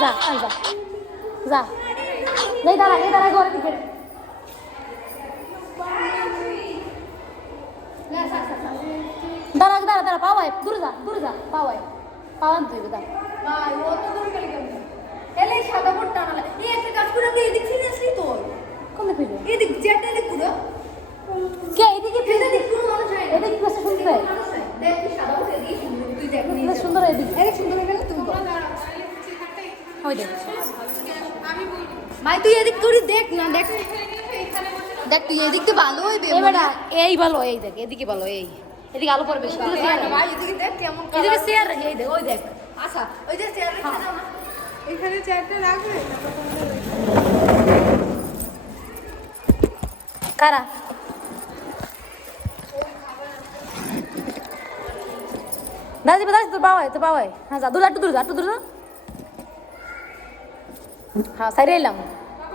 যা যা যা এই দাঁড়া ঘরের দিকে দাঁড়া পাওয়ায় দূরে যা পাওয়ায় তুই যা ভাই ও তো দূর গেল কেন এলে সাদা বোর্ডটা না এই একটা কাজ করে আমি এদিক থেকে আসলি তো কোনে ফিরে এদিক যেটা এদিক পুরো কে এদিকে ফিরে এদিক পুরো মানুষ হয় এদিকে ক্লাসে শুনতে দেখ তুই সাদা বোর্ড এদিক সুন্দর তুই দেখ না সুন্দর এদিকে এদিক সুন্দর হয়ে গেল তুমি বল ওই দেখ ভাই তুই এদিক তুই দেখ না দেখ দেখ তুই এদিক তো ভালো হইবে এই বেটা এই ভালো এই দেখ এদিকে ভালো এই এদিকে আলো পড়বে বেশি ভাই এদিকে দেখ কেমন এদিকে চেয়ার রেখে এই দেখ ওই দেখ আচ্ছা ওই যে চেয়ার রেখে দাও না এখানে চেয়ারটা রাখবে কারা দাদি তোর বাবা হ্যাঁ যা একটু দূর যা হ্যাঁ সাইডে এলাম